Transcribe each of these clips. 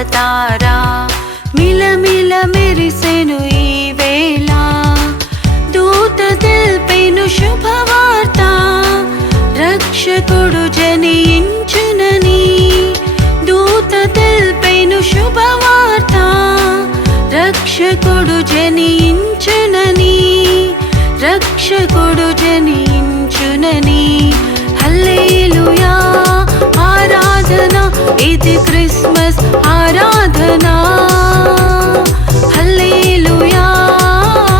దిక్కున ఒక తారా మిలమిల మెరిసెను ఈ వేళ దూత తెల్పెను శుభవార్త రక్షకుడు జనించునని ఇది క్రిస్మస్ ఆరాధన హల్లెలూయా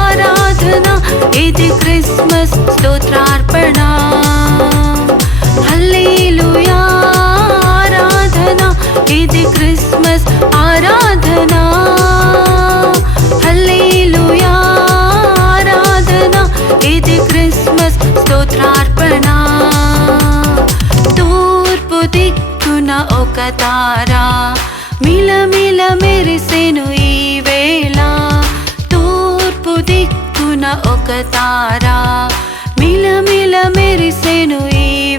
ఆరాధన ఇది క్రిస్మస్ స్తోత్రార్పణ హల్లెలూయా ఆరాధన ఇది క్రిస్మస్ ఆరాధన హల్లెలూయా ఆరాధన ఇది క్రిస్మస్ స్తోత్రార్పణ తూర్పు ఒక తారా. మిలమిల మెరిసెను ఈ వేళ. తూర్పు దిక్కున ఒక తారా. మిలమిల మెరిసెను ఈ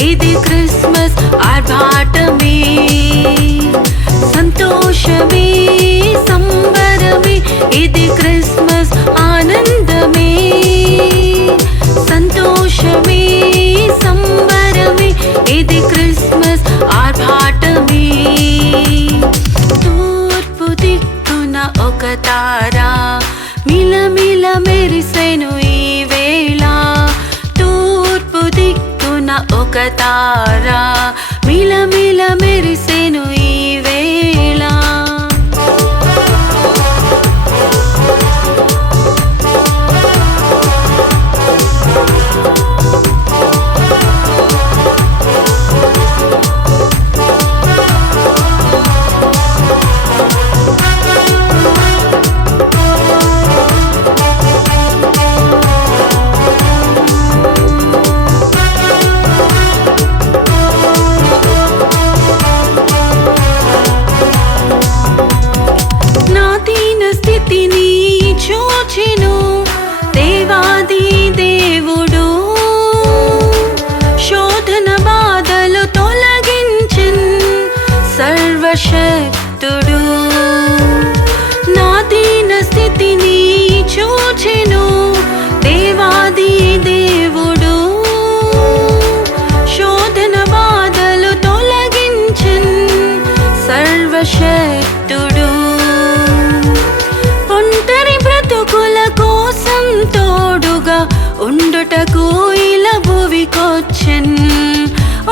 ఇది క్రిస్మస్ ఆర్భాటమే. సంతోషమే సంబరమే. ఇది క్రిస్మస్ ఒక తారా. మిలమిల మెరిసెను ఈ వేళ. ఉండుటకు ఇలా భువికొచ్చన్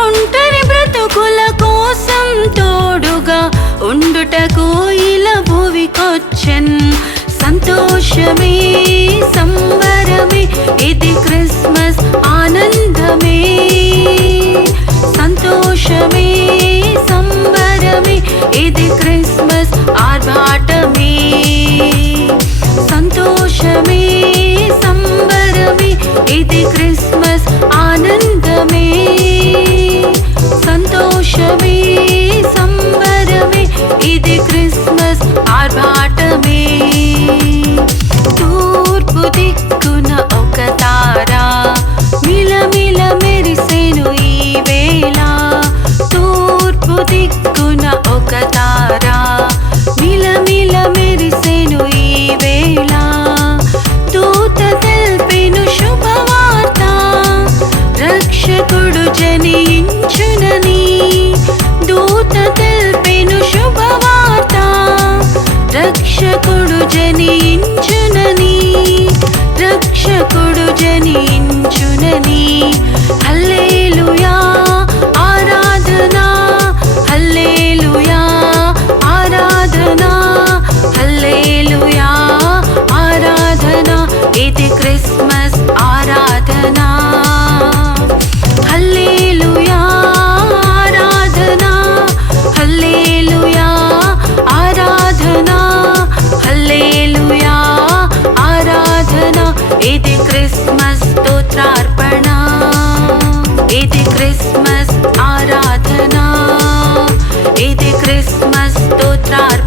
ఒంటరి బ్రతుకుల కోసం తోడుగా ఉండుటకు ఇలా భువికొచ్చన్ సంతోషమే సంబరమే సంబరమే ఇది జనించునని దూత తెల్పెను శుభవార్త. రక్షకుడు జనించు క్రిస్మస్ స్తోత్రార్పణ. ఇది క్రిస్మస్ ఆరాధన. ఇది క్రిస్మస్ స్తోత్రార్పణ.